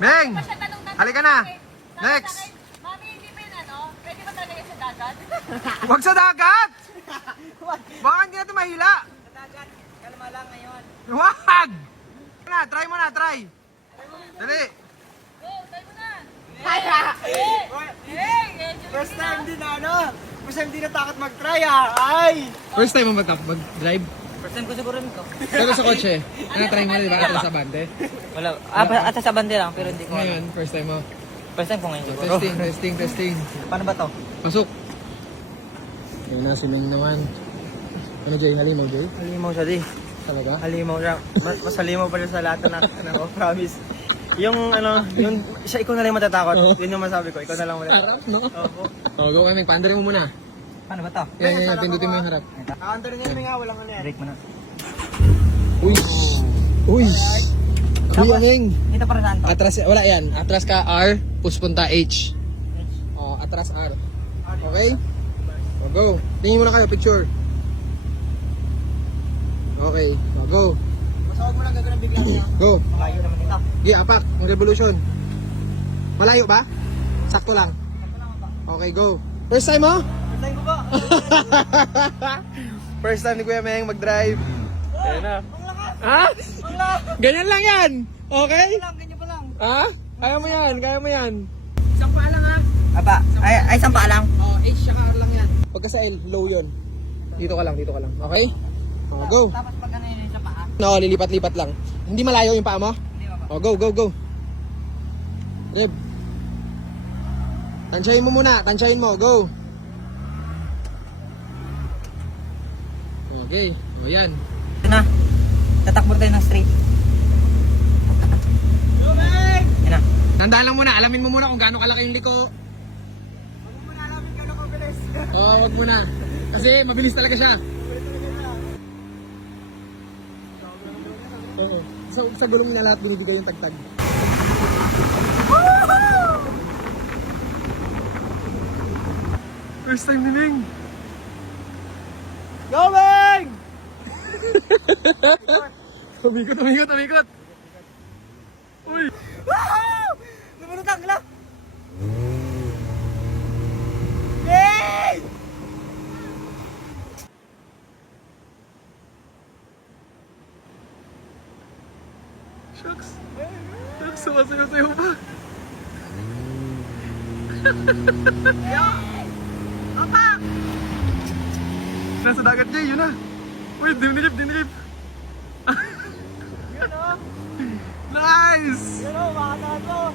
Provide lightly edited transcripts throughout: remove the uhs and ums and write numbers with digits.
Meng! Halika na! Next! Mami, hindi ba yun ano? Pwede ba talaga sa dagat? Huwag sa dagat! Baka hindi natin mahila! Sa dagat, kalma lang ngayon. Wag! Try mo na, try! Dali! Go, try mo na! First time din ano? First time din natakot mag-try Ay! First time mo mag-drive? First time ko siguro nito. Pero sa kotse, try mo na diba? Atras sa bande? Wala. Ata sa bande lang, pero hindi ko. Ngayon, first time mo. First time ko ngayon siguro. Testing. Paano ba to? Pasok! Ayun na, si Meng naman. Ano Jay, nalimaw Jay? Halimaw siya di. Talaga? Halimaw siya. Mas halimaw pa siya sa lahat na ano, promise. Yung ano, yung siya ikaw na lang matatakot. Yun yung masabi ko, ikaw na lang matatakot. Harap, no? Opo. Go kami, paandarin mo muna. Paano ba to? Yan, pindutin mo yung harap. Aantarin niya nga, walang ano yan. Break mo na. Uy! Uy! Kuya Meng! Dito para saan to? Atras, wala yan. Atras ka R, push punta H. Oh, atras R. Okay? O, go. Tingin muna kayo, picture. Okay, o, go. Basta huwag mo lang gagawin bigla niya. Go. Malayo naman dito. Gi, apak, ang revolution. Malayo ba? Sakto lang. Okay, go. First time mo? First time ko ba? First time ni Kuya Meng mag-drive. Ayan na. Ang lakas! Ha? Ang lakas! Ganyan lang yan. Okay? Ganyan pa lang. Ha? Kaya mo yan. Isang paa lang ha. Aba, ay isang paa lang. Oh, H saka R lang yan. Pagka sa L, low yun. Dito ka lang. Okay? Oh, go. Tapos pag ano yun sa paa? No, lilipat-lipat lang. Hindi malayo yung paa mo? Hindi ba? Oh, go. Reb. Tansyahin mo muna. Go. Okay. O, yan. Ito na. Tatakbo tayo ng straight. Yan na. Tandaan lang muna. Alamin mo muna kung gaano kalaki yung liko. Huwag mo na alamin gano'n kabilis. Oo, wag muna. Kasi mabilis talaga siya. Oo. Sa gulong niya lahat binibigay yung tagtag. First time ni Ming. Going! Umikot. Uy! Woohoo! Lumunutang lang! Yay! Shucks. Sumasayaw-sayaw pa. Apa! Nasa dagat niya, yun na. Uy, dinilip. Yun o! Nice! Yun o, makakataan mo!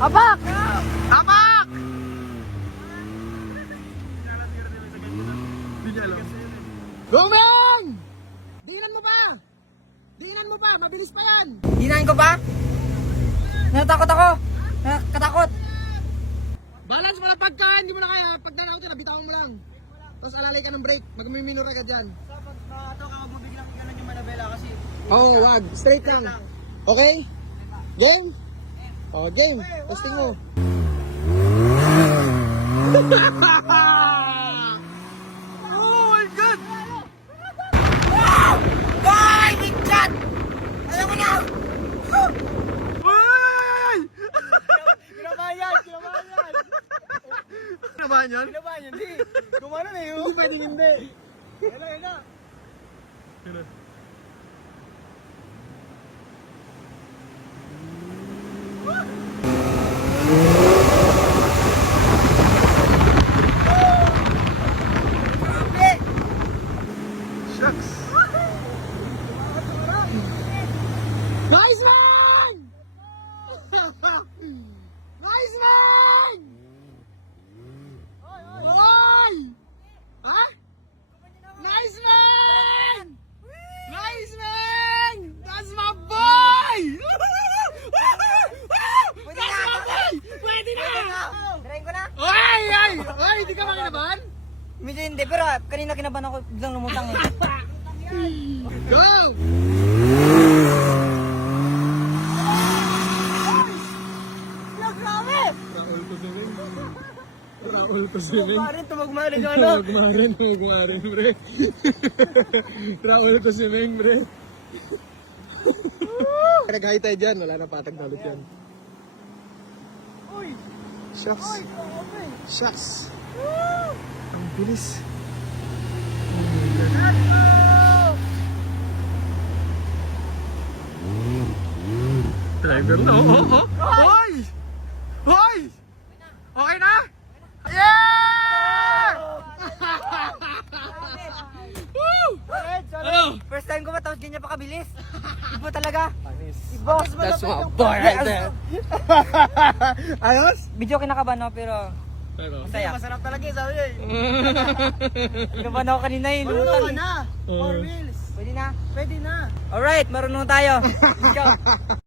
Apak! Tapak! Hindi niya alam. Go, Meng! Diinan mo pa! Mabilis pa yan! Hinahin ko ba? Natatakot ako! Nakatakot! Balance mo lang pagka, hindi mo na kaya. Pag nanakaw nabitawan mo lang. Tapos alalay ka ng brake, mag-minor ka dyan. Dapat ito ka, huwag mo biglang gano'n yung manabela kasi... Oo, wag. Straight lang. Okay? Game? Oh, game. Testing mo. Oh my God! Ay! Big shot! Alam mo na! Uy! Kinabahan yan! Nabahan yan? Kinabahan yan, di! Kumano na yun! Hindi pwedeng hindi. Yan na! Shucks. Nice man! Nice man! Oy! Ha? Nice man! Nice man! That's my boy! That's my boy! Pwede na! Tirahin ko na! Oy! Hindi ka makinabahan? Medyo hindi, pero kanina kinabahan ako biglang lumutang eh. Go! Grabe! Raul to si Ming. Tumagmarin yung ano. Magmarin, pre. Raul to si Ming, pre. pinag-high tide yan, wala na patag na ulit yan. Uy! Shucks. Uy! Grabe! Shucks. Ang bilis. Let's go! Driver na, Hoy! Hoy! Okay na? Yeah! Solid! Ano? First time ko matapos ganyan pa kabilis. Iba talaga. Iba. That's my boy right there. Ayos? Video kinakabahan no, pero Pero, masaya. Masarap talaga sabi niya eh. Kinabahan ako kanina eh. Marunong ka na. 4 wheels. Pwede na? Pwede na. Alright, marunong tayo. Let's go.